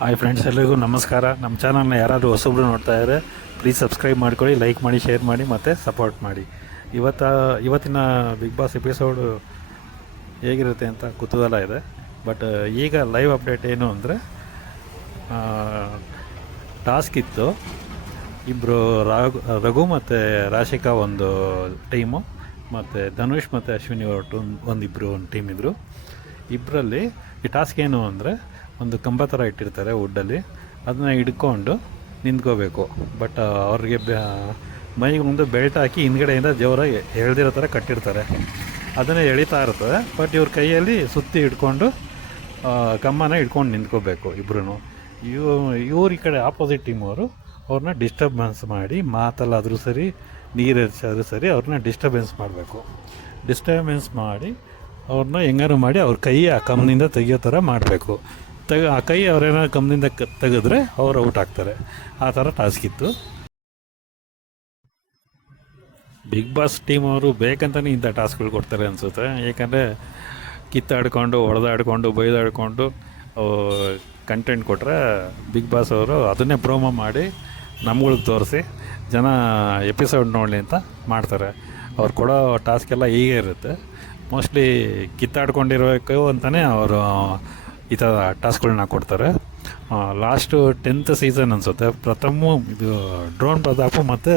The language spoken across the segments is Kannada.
ಹಾಯ್ ಫ್ರೆಂಡ್ಸ್, ಎಲ್ಲರಿಗೂ ನಮಸ್ಕಾರ. ನಮ್ಮ ಚಾನಲ್ನ ಯಾರಾದರೂ ಹೊಸಬ್ರು ನೋಡ್ತಾ ಇದ್ದರೆ ಪ್ಲೀಸ್ ಸಬ್ಸ್ಕ್ರೈಬ್ ಮಾಡ್ಕೊಳ್ಳಿ, ಲೈಕ್ ಮಾಡಿ, ಶೇರ್ ಮಾಡಿ ಮತ್ತು ಸಪೋರ್ಟ್ ಮಾಡಿ. ಇವತ್ತಿನ ಬಿಗ್ ಬಾಸ್ ಎಪಿಸೋಡು ಹೇಗಿರುತ್ತೆ ಅಂತ ಕುತೂಹಲ ಇದೆ. ಬಟ್ ಈಗ ಲೈವ್ ಅಪ್ಡೇಟ್ ಏನು ಅಂದರೆ, ಟಾಸ್ಕ್ ಇತ್ತು. ಇಬ್ಬರು ರಘು ಮತ್ತು ರಾಶಿಕಾ ಒಂದು ಟೀಮು, ಮತ್ತು ಧನುಷ್ ಮತ್ತು ಅಶ್ವಿನಿ ಹೊರಟು ಒಂದು ಟೀಮ್ ಇದ್ದರು. ಇಬ್ಬರಲ್ಲಿ ಈ ಟಾಸ್ಕ್ ಏನು ಅಂದರೆ, ಒಂದು ಕಂಬ ಥರ ಇಟ್ಟಿರ್ತಾರೆ ವುಡ್ಡಲ್ಲಿ, ಅದನ್ನ ಹಿಡ್ಕೊಂಡು ನಿಂತ್ಕೋಬೇಕು. ಬಟ್ ಅವ್ರಿಗೆ ಮೈಗೆ ಮುಂದೆ ಬೆಲ್ಟ್ ಹಾಕಿ ಹಿಂದ್ಗಡೆಯಿಂದ ಜೋರಾಗಿ ಎಳ್ದಿರೋ ಥರ ಕಟ್ಟಿರ್ತಾರೆ. ಅದನ್ನೇ ಎಳಿತಾ ಇರ್ತದೆ. ಬಟ್ ಇವ್ರ ಕೈಯಲ್ಲಿ ಸುತ್ತಿ ಹಿಡ್ಕೊಂಡು ಕಂಬನ ಹಿಡ್ಕೊಂಡು ನಿಂತ್ಕೋಬೇಕು ಇಬ್ಬರೂ. ಇವ್ರ ಈ ಕಡೆ ಆಪೋಸಿಟ್ ಟೀಮವರು ಅವ್ರನ್ನ ಡಿಸ್ಟರ್ಬೆನ್ಸ್ ಮಾಡಿ, ಮಾತಲ್ಲಾದರೂ ಸರಿ, ನೀರು ಎರಿಸಾದ್ರೂ ಸರಿ, ಅವ್ರನ್ನ ಡಿಸ್ಟರ್ಬೆನ್ಸ್ ಮಾಡಿ ಅವ್ರನ್ನ ಹೆಂಗಾರು ಮಾಡಿ ಅವ್ರ ಕೈ ಆ ಕಂಬನಿಂದ ತೆಗಿಯೋ ಥರ ಮಾಡಬೇಕು. ಆ ಕೈ ಅವ್ರೇನಾದ್ರು ಕಂಬನಿಂದ ತೆಗೆದ್ರೆ ಅವ್ರು ಔಟ್ ಆಗ್ತಾರೆ. ಆ ಥರ ಟಾಸ್ಕ್ ಇತ್ತು. ಬಿಗ್ ಬಾಸ್ ಟೀಮ್ ಅವರು ಬೇಕಂತಲೇ ಇಂಥ ಟಾಸ್ಕ್ಗಳು ಕೊಡ್ತಾರೆ ಅನಿಸುತ್ತೆ. ಏಕೆಂದರೆ ಕಿತ್ತಾಡ್ಕೊಂಡು, ಹೊಡೆದಾಡ್ಕೊಂಡು, ಬೈದಾಡ್ಕೊಂಡು ಕಂಟೆಂಟ್ ಕೊಟ್ಟರೆ ಬಿಗ್ ಬಾಸ್ ಅವರು ಅದನ್ನೇ ಪ್ರೋಮೋ ಮಾಡಿ ನಮ್ಗಳಿಗೆ ತೋರಿಸಿ ಜನ ಎಪಿಸೋಡ್ ನೋಡಲಿ ಅಂತ ಮಾಡ್ತಾರೆ. ಅವ್ರು ಕೊಡೋ ಟಾಸ್ಕೆಲ್ಲ ಹೀಗೆ ಇರುತ್ತೆ. ಮೋಸ್ಟ್ಲಿ ಕಿತ್ತಾಡ್ಕೊಂಡಿರಬೇಕು ಅಂತಲೇ ಅವರು ಈ ಥರ ಟಾಸ್ಕ್ಗಳನ್ನ ಕೊಡ್ತಾರೆ. ಲಾಸ್ಟು 10th ಸೀಸನ್ ಅನಿಸುತ್ತೆ, ಇದು ಡ್ರೋನ್ ಪ್ರತಾಪು ಮತ್ತು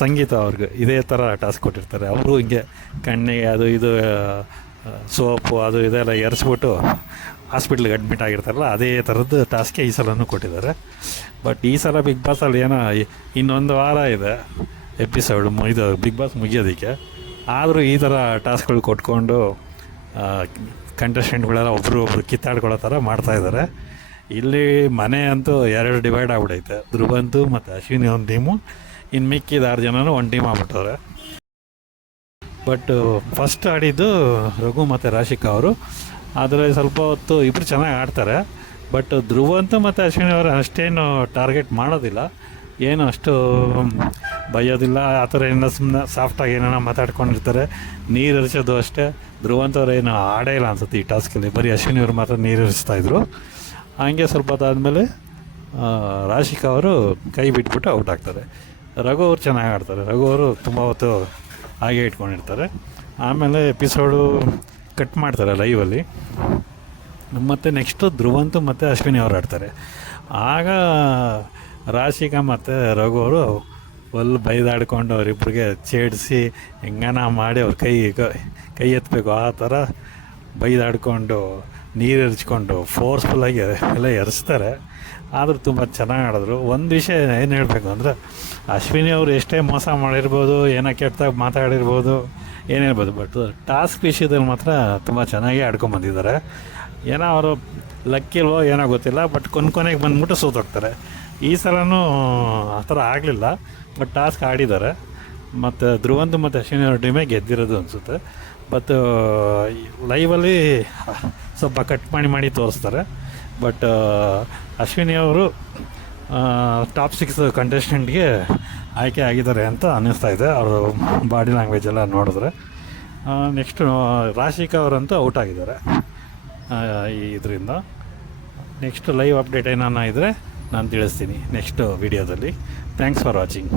ಸಂಗೀತ ಅವ್ರಿಗೆ ಇದೇ ಥರ ಟಾಸ್ಕ್ ಕೊಟ್ಟಿರ್ತಾರೆ. ಅವರು ಹಿಂಗೆ ಕಣ್ಣಿಗೆ ಅದು ಇದು ಸೋಪು ಅದು ಇದೆಲ್ಲ ಎರೆಸ್ಬಿಟ್ಟು ಹಾಸ್ಪಿಟ್ಲಿಗೆ ಅಡ್ಮಿಟ್ ಆಗಿರ್ತಾರಲ್ಲ, ಅದೇ ಥರದ್ದು ಟಾಸ್ಕೆ ಈ ಸಲನೂ ಕೊಟ್ಟಿದ್ದಾರೆ. ಬಟ್ ಈ ಸಲ ಬಿಗ್ ಬಾಸಲ್ಲಿ ಏನೋ ಇನ್ನೊಂದು ವಾರ ಇದೆ ಎಪಿಸೋಡ್ ಇದು ಬಿಗ್ ಬಾಸ್ ಮುಗಿಯೋದಕ್ಕೆ. ಆದರೂ ಈ ಥರ ಟಾಸ್ಕ್ಗಳು ಕೊಟ್ಕೊಂಡು ಕಂಟೆಸ್ಟೆಂಟ್ಗಳೆಲ್ಲ ಒಬ್ರು ಕಿತ್ತಾಡ್ಕೊಳ್ಳೋ ಥರ ಮಾಡ್ತಾಯಿದ್ದಾರೆ. ಇಲ್ಲಿ ಮನೆ ಅಂತೂ 2 ಡಿವೈಡ್ ಆಗ್ಬಿಟ್ಟೈತೆ. ಧ್ರುವಂತು ಮತ್ತು ಅಶ್ವಿನಿ ಒಂದು ಟೀಮು, ಇನ್ನು ಮಿಕ್ಕಿದ 6 ಜನನೂ ಒಂದು ಟೀಮ್ ಆಗ್ಬಿಟ್ಟವ್ರೆ. ಬಟ್ ಫಸ್ಟ್ ಆಡಿದ್ದು ರಘು ಮತ್ತು ರಾಶಿಕಾ ಅವರು. ಆದರೆ ಸ್ವಲ್ಪ ಹೊತ್ತು ಇಬ್ಬರು ಚೆನ್ನಾಗಿ ಆಡ್ತಾರೆ. ಬಟ್ ಧ್ರುವಂತು ಮತ್ತು ಅಶ್ವಿನಿ ಅವರು ಅಷ್ಟೇನು ಟಾರ್ಗೆಟ್ ಮಾಡೋದಿಲ್ಲ, ಏನು ಅಷ್ಟು ಬೈಯೋದಿಲ್ಲ. ಆ ಥರ ಏನೋ ಸುಮ್ಮನೆ ಸಾಫ್ಟಾಗಿ ಏನೋ ಮಾತಾಡ್ಕೊಂಡಿರ್ತಾರೆ. ನೀರು ಹರಿಸೋದು ಅಷ್ಟೇ. ಧ್ರುವಂತವ್ರು ಏನು ಆಡೇ ಇಲ್ಲ ಅನ್ಸುತ್ತೆ ಈ ಟಾಸ್ಕಲ್ಲಿ, ಬರೀ ಅಶ್ವಿನಿಯವ್ರು ಮಾತ್ರ ನೀರು ಹರಿಸ್ತಾಯಿದ್ರು. ಹಂಗೆ ಸ್ವಲ್ಪ ಹೊತ್ತಾದಮೇಲೆ ರಾಶಿಕಾ ಅವರು ಕೈ ಬಿಟ್ಬಿಟ್ಟು ಔಟ್ ಆಗ್ತಾರೆ. ರಘು ಅವರು ಚೆನ್ನಾಗಿ ಆಡ್ತಾರೆ. ರಘು ಅವರು ತುಂಬ ಹೊತ್ತು ಹಾಗೆ ಇಟ್ಕೊಂಡಿರ್ತಾರೆ. ಆಮೇಲೆ ಎಪಿಸೋಡು ಕಟ್ ಮಾಡ್ತಾರೆ ಲೈವಲ್ಲಿ. ಮತ್ತು ನೆಕ್ಸ್ಟು ಧ್ರುವಂತು ಮತ್ತು ಅಶ್ವಿನಿ ಅವರು ಆಡ್ತಾರೆ. ಆಗ ರಾಶಿಕಾ ಮತ್ತು ರಘು ಅವರು ಬೈದಾಡ್ಕೊಂಡು ಅವರಿಬ್ಬರಿಗೆ ಛೇಡಿಸಿ ಹೆಂಗನ ಮಾಡಿ ಅವ್ರ ಕೈ ಎತ್ತಬೇಕು ಆ ಥರ ಬೈದಾಡ್ಕೊಂಡು ನೀರು ಎರೆಚ್ಕೊಂಡು ಫೋರ್ಸ್ಫುಲ್ಲಾಗಿ ಎಲ್ಲ ಎರೆಸ್ತಾರೆ. ಆದರೂ ತುಂಬ ಚೆನ್ನಾಗಿ ಆಡಿದ್ರು. ಒಂದು ವಿಷಯ ಏನು ಹೇಳಬೇಕು ಅಂದರೆ, ಅಶ್ವಿನಿ ಅವರು ಎಷ್ಟೇ ಮೋಸ ಮಾಡಿರ್ಬೋದು, ಏನೋ ಕೆಟ್ಟದಾಗಿ ಮಾತಾಡಿರ್ಬೋದು, ಏನಿರ್ಬೋದು, ಬಟ್ ಟಾಸ್ಕ್ ವಿಷಯದಲ್ಲಿ ಮಾತ್ರ ತುಂಬ ಚೆನ್ನಾಗಿ ಆಡ್ಕೊಂಬಂದಿದ್ದಾರೆ. ಏನೋ ಅವರು ಲಕ್ಕಿಲ್ವೋ ಏನೋ ಗೊತ್ತಿಲ್ಲ, ಬಟ್ ಕೊನೆಗೆ ಬಂದ್ಬಿಟ್ಟು ಸೋತೋಗ್ತಾರೆ. ಈ ಸಲನೂ ಆ ಥರ ಆಗಲಿಲ್ಲ, ಬಟ್ ಟಾಸ್ಕ್ ಆಡಿದ್ದಾರೆ. ಮತ್ತು ಧ್ರುವಂತು ಮತ್ತು ಅಶ್ವಿನಿ ಅವ್ರ ಟೀಮೇ ಗೆದ್ದಿರೋದು ಅನಿಸುತ್ತೆ. ಬಟ್ ಲೈವಲ್ಲಿ ಸ್ವಲ್ಪ ಕಟ್ ಮಾಡಿ ತೋರಿಸ್ತಾರೆ. ಬಟ್ ಅಶ್ವಿನಿ ಅವರು ಟಾಪ್ 6 ಕಂಟೆಸ್ಟೆಂಟ್ಗೆ ಆಯ್ಕೆ ಆಗಿದ್ದಾರೆ ಅಂತ ಅನ್ನಿಸ್ತಾ ಇದೆ, ಅವರು ಬಾಡಿ ಲ್ಯಾಂಗ್ವೇಜ್ ಎಲ್ಲ ನೋಡಿದ್ರೆ. ನೆಕ್ಸ್ಟು ರಾಶಿಕಾ ಅವರಂತೂ ಔಟ್ ಆಗಿದ್ದಾರೆ ಇದರಿಂದ. ನೆಕ್ಸ್ಟ್ ಲೈವ್ ಅಪ್ಡೇಟ್ ಏನಾನ ಇದ್ದರೆ ನಾನು ತಿಳಿಸ್ತೀನಿ ನೆಕ್ಸ್ಟ್ ವೀಡಿಯೋದಲ್ಲಿ. Thanks for watching.